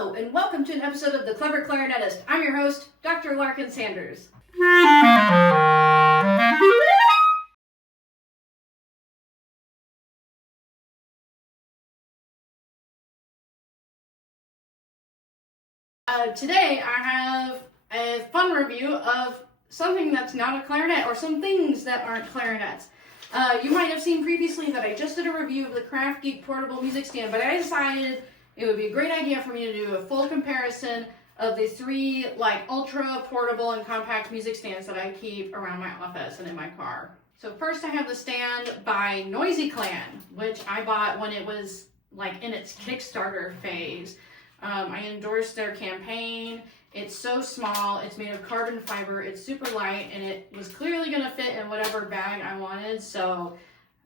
Hello, and welcome to an episode of The Clever Clarinetist. I'm your host, Dr. Larkin Sanders. Today I have a fun review of something that's not a clarinet, or some things that aren't clarinets. You might have seen previously that I just did a review of the Kraftgeek portable music stand, but I decided it would be a great idea for me to do a full comparison of the three ultra portable and compact music stands that I keep around my office and in my car. So first I have the stand by Noisy Clan, which I bought when it was in its Kickstarter phase. I endorsed their campaign. It's so small, it's made of carbon fiber, it's super light, and it was clearly going to fit in whatever bag I wanted, so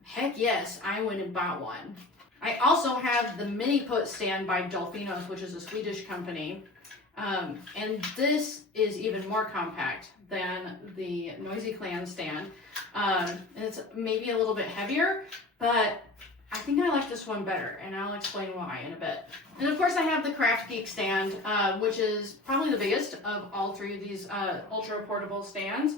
heck yes, I went and bought one. I also have the Miniput stand by Dolfinos, which is a Swedish company, and this is even more compact than the Noisy Clan stand. It's maybe a little bit heavier, but I think I like this one better, and I'll explain why in a bit. And of course I have the Kraftgeek stand, which is probably the biggest of all three of these ultra portable stands,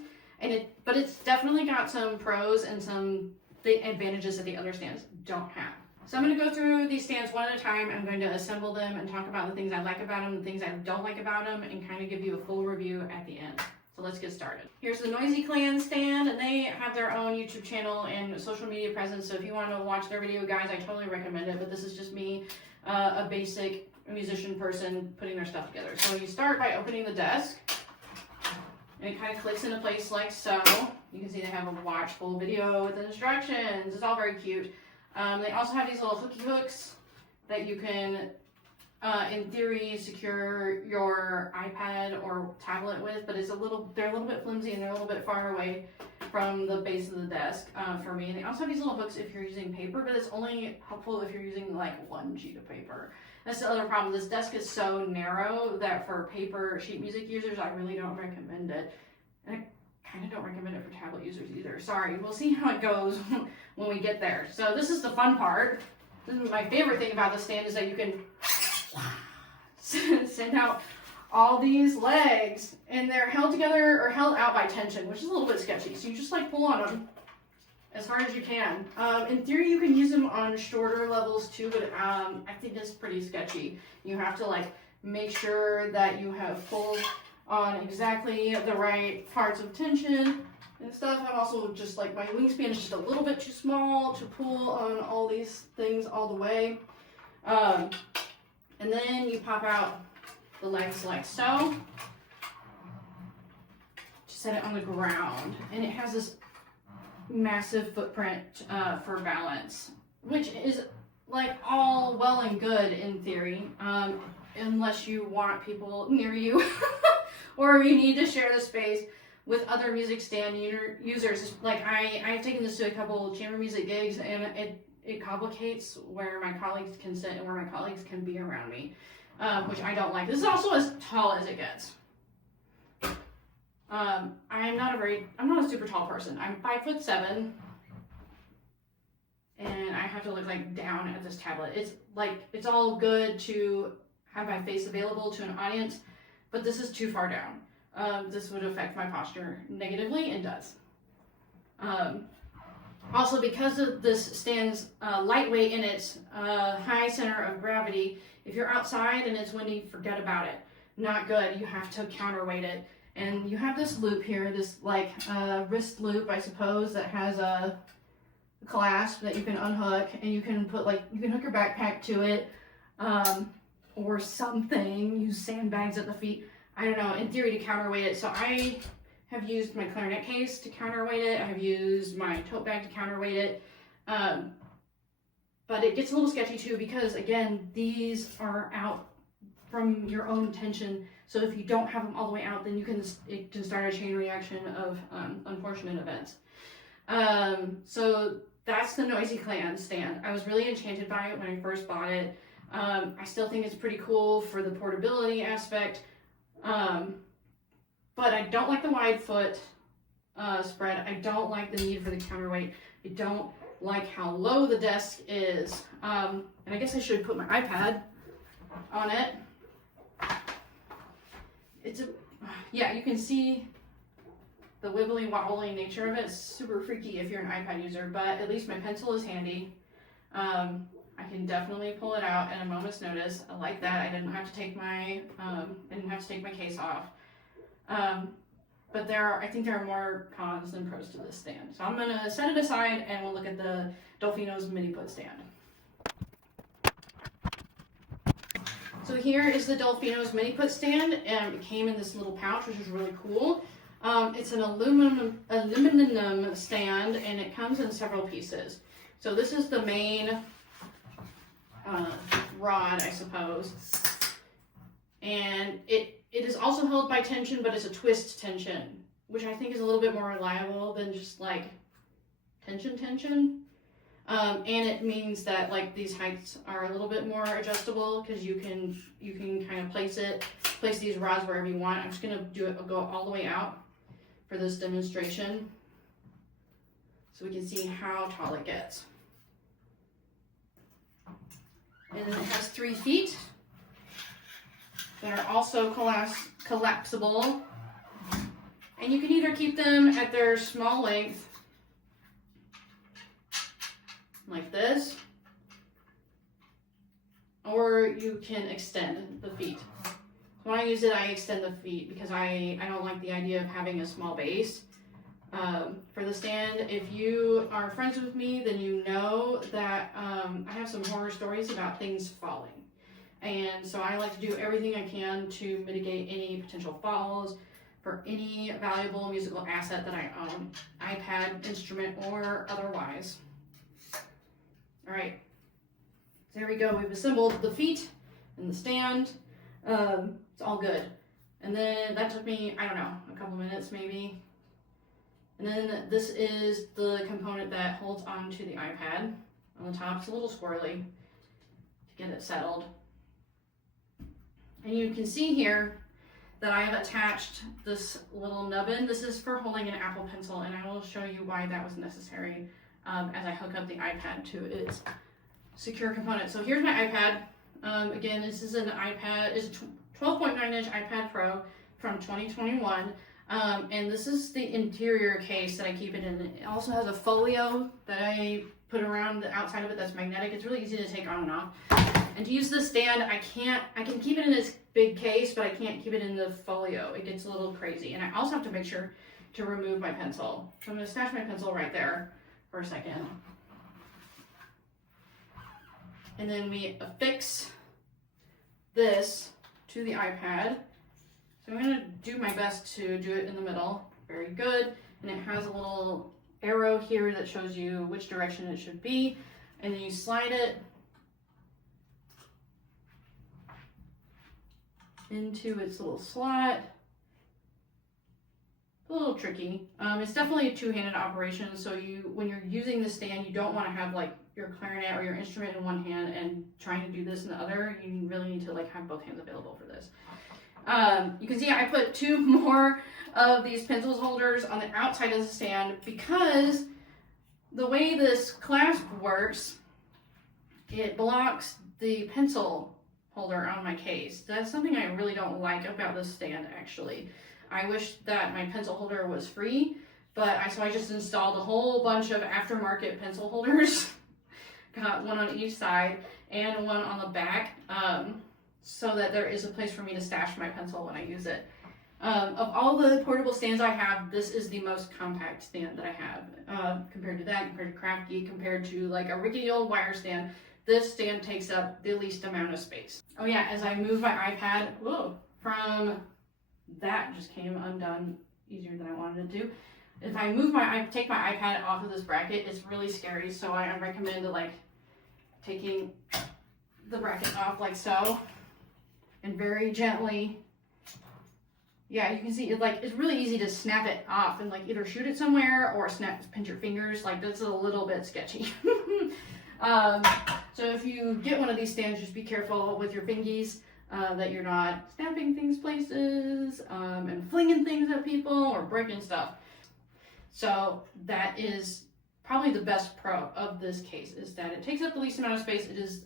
but it's definitely got some pros and some advantages that the other stands don't have. So I'm going to go through these stands one at a time. I'm going to assemble them and talk about the things I like about them, the things I don't like about them, and kind of give you a full review at the end. So let's get started. Here's the Noisy Clan stand, and they have their own YouTube channel and social media presence, so if you want to watch their video, guys, I totally recommend it, but this is just me, a basic musician person, putting their stuff together. So you start by opening the desk, and it kind of clicks into place like so. You can see they have a watch full video with instructions. It's all very cute. They also have these little hooky hooks that you can in theory secure your iPad or tablet with, but they're a little bit flimsy and they're a little bit far away from the base of the desk for me. And they also have these little hooks if you're using paper, but it's only helpful if you're using one sheet of paper. That's the other problem. This desk is so narrow that for paper sheet music users, I really don't recommend it. And I kind of don't recommend it for tablet users either. Sorry, we'll see how it goes when we get there. So this is the fun part. This is my favorite thing about the stand, is that you can send out all these legs, and they're held together or held out by tension, which is a little bit sketchy. So you just pull on them as hard as you can. In theory, you can use them on shorter levels too, but I think it's pretty sketchy. You have to make sure that you have pulled on exactly the right parts of tension and stuff. I'm also just my wingspan is just a little bit too small to pull on all these things all the way. And then you pop out the legs like so. Just set it on the ground. And it has this massive footprint for balance, which is all well and good in theory, unless you want people near you or you need to share the space with other music stand users. I've taken this to a couple chamber music gigs, and it complicates where my colleagues can sit and where my colleagues can be around me, which I don't like. This is also as tall as it gets. I'm not a super tall person. I'm 5'7", and I have to look down at this tablet. It's all good to have my face available to an audience, but this is too far down. This would affect my posture negatively, and does. Also, because of this stand's lightweight and its high center of gravity, if you're outside and it's windy, forget about it. Not good. You have to counterweight it. And you have this loop here, this wrist loop, I suppose, that has a clasp that you can unhook, and you can put you can hook your backpack to it, or something. Use sandbags at the feet. I don't know. In theory, to counterweight it. So I have used my clarinet case to counterweight it. I have used my tote bag to counterweight it. But it gets a little sketchy too, because again, these are out from your own tension. So if you don't have them all the way out, then it can start a chain reaction of unfortunate events. So that's the Noisy Clan stand. I was really enchanted by it when I first bought it. I still think it's pretty cool for the portability aspect. But I don't like the wide foot spread. I don't like the need for the counterweight. I don't like how low the desk is. And I guess I should put my iPad on it. yeah, you can see the wibbly wobbly nature of it. It's super freaky if you're an iPad user, but at least my pencil is handy. I can definitely pull it out at a moment's notice. I like that. I didn't have to take my case off. But I think there are more cons than pros to this stand. So I'm gonna set it aside and we'll look at the Dolfinos Miniput stand. So here is the Dolfinos Miniput stand, and it came in this little pouch, which is really cool. It's an aluminum stand, and it comes in several pieces. So this is the main rod, I suppose, and it is also held by tension, but it's a twist tension, which I think is a little bit more reliable than just like tension. And it means that like these heights are a little bit more adjustable because you can kind of place these rods wherever you want. I'm just gonna go all the way out for this demonstration so we can see how tall it gets. And then it has 3 feet that are also collapsible. And you can either keep them at their small length, like this, or you can extend the feet. So when I use it, I extend the feet because I don't like the idea of having a small base. For the stand, if you are friends with me, then you know that I have some horror stories about things falling. And so I like to do everything I can to mitigate any potential falls for any valuable musical asset that I own, iPad, instrument, or otherwise. All right, so there we go. We've assembled the feet and the stand. It's all good. And then that took me, I don't know, a couple minutes maybe. And then this is the component that holds onto the iPad. On the top, it's a little squirrely to get it settled. And you can see here that I have attached this little nubbin. This is for holding an Apple Pencil, and I will show you why that was necessary as I hook up the iPad to its secure component. So here's my iPad. Again, this is an iPad, it's a 12.9-inch iPad Pro from 2021. And this is the interior case that I keep it in. It also has a folio that I put around the outside of it that's magnetic. It's really easy to take on and off. And to use this stand, I can keep it in this big case, but I can't keep it in the folio. It gets a little crazy. And I also have to make sure to remove my pencil. So I'm gonna stash my pencil right there for a second. And then we affix this to the iPad. So I'm gonna do my best to do it in the middle. Very good. And it has a little arrow here that shows you which direction it should be. And then you slide it into its little slot. A little tricky. It's definitely a two-handed operation. So when you're using the stand, you don't want to have like your clarinet or your instrument in one hand and trying to do this in the other. You really need to like have both hands available for this. You can see I put 2 more of these pencil holders on the outside of the stand because the way this clasp works, it blocks the pencil holder on my case. That's something I really don't like about this stand, actually. I wish that my pencil holder was free, but so I just installed a whole bunch of aftermarket pencil holders. Got one on each side and one on the back, so that there is a place for me to stash my pencil when I use it. Of all the portable stands I have, this is the most compact stand that I have. Compared to that, compared to Kraftgeek, compared to like a rickety old wire stand, this stand takes up the least amount of space. Oh yeah, as I move my iPad, from that just came undone easier than I wanted it to. If I take my iPad off of this bracket, it's really scary, so I recommend like taking the bracket off like so, and very gently. Yeah, you can see it's really easy to snap it off and like either shoot it somewhere or pinch your fingers. Like that's a little bit sketchy. So if you get one of these stands, just be careful with your fingies that you're not snapping things places and flinging things at people or breaking stuff. So that is probably the best pro of this case, is that it takes up the least amount of space. It is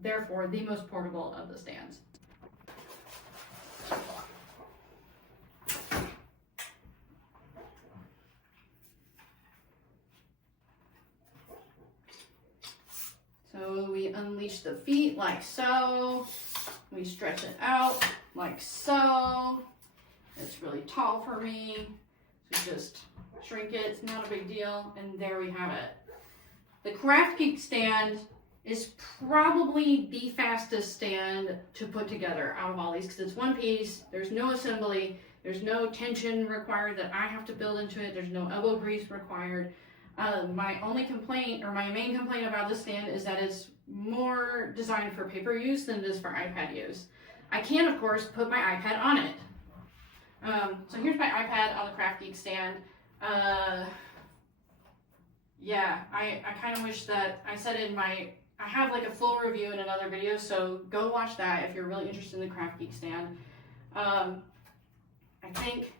therefore the most portable of the stands. reach the feet like so. We stretch it out like so. It's really tall for me. So just shrink it, it's not a big deal. And there we have it. The Kraftgeek stand is probably the fastest stand to put together out of all these because it's one piece, there's no assembly, there's no tension required that I have to build into it, there's no elbow grease required. My only complaint, or my main complaint about this stand is that it's more designed for paper use than it is for iPad use. I can, of course, put my iPad on it. So here's my iPad on the Kraftgeek stand. Yeah, I kind of wish that I said in my, I have like a full review in another video, so go watch that if you're really interested in the Kraftgeek stand. I think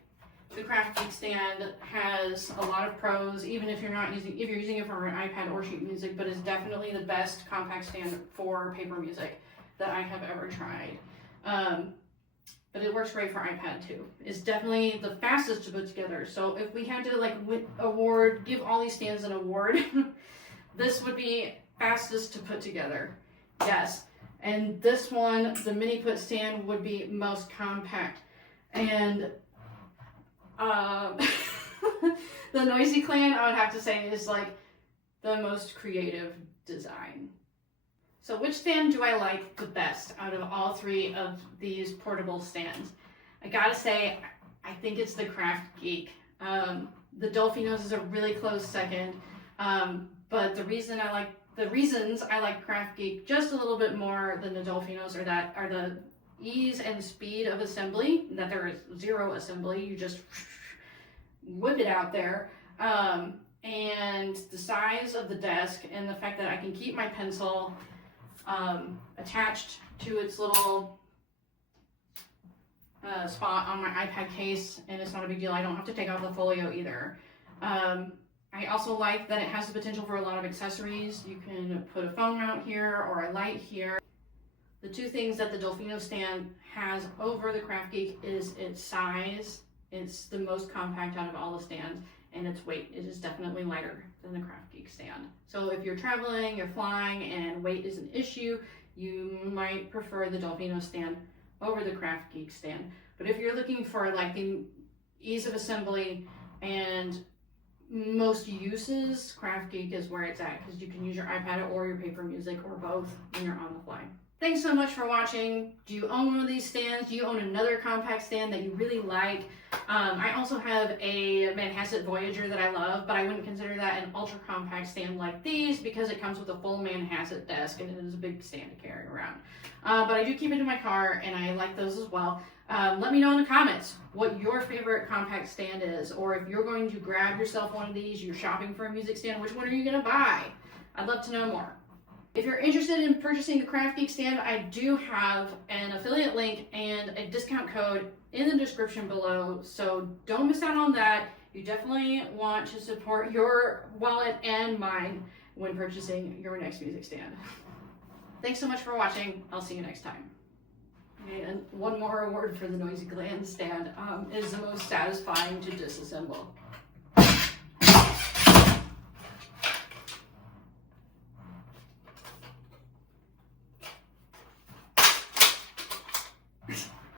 the Kraftgeek stand has a lot of pros, even if you're not using, if you're using it for an iPad or sheet music, but it's definitely the best compact stand for paper music that I have ever tried. But it works great for iPad too. It's definitely the fastest to put together. So if we had to like give all these stands an award, this would be fastest to put together. Yes. And this one, the Miniput stand, would be most compact. And the Noisy Clan, I would have to say, is like the most creative design. So which stand do I like the best out of all three of these portable stands? I gotta say, I think it's the Kraftgeek. The Dolfinos is a really close second, but the reasons I like Kraftgeek just a little bit more than the Dolfinos are the ease and speed of assembly, that there is zero assembly, you just whip it out there, and the size of the desk and the fact that I can keep my pencil attached to its little spot on my iPad case, and it's not a big deal. I don't have to take out the folio either. I also like that it has the potential for a lot of accessories. You can put a phone mount here or a light here. The two things that the Dolfino stand has over the Kraftgeek is its size. It's the most compact out of all the stands, and its weight. It is definitely lighter than the Kraftgeek stand. So if you're traveling, you're flying, and weight is an issue, you might prefer the Dolfino stand over the Kraftgeek stand. But if you're looking for like the ease of assembly and most uses, Kraftgeek is where it's at, because you can use your iPad or your paper music or both when you're on the fly. Thanks so much for watching. Do you own one of these stands? Do you own another compact stand that you really like? I also have a Manhasset Voyager that I love, but I wouldn't consider that an ultra compact stand like these because it comes with a full Manhasset desk and it is a big stand to carry around. But I do keep it in my car and I like those as well. Let me know in the comments what your favorite compact stand is, or if you're going to grab yourself one of these, you're shopping for a music stand, which one are you going to buy? I'd love to know more. If you're interested in purchasing the Kraftgeek stand, I do have an affiliate link and a discount code in the description below, so don't miss out on that. You definitely want to support your wallet and mine when purchasing your next music stand. Thanks so much for watching. I'll see you next time. And one more award for the Noisy Clan stand is the most satisfying to disassemble.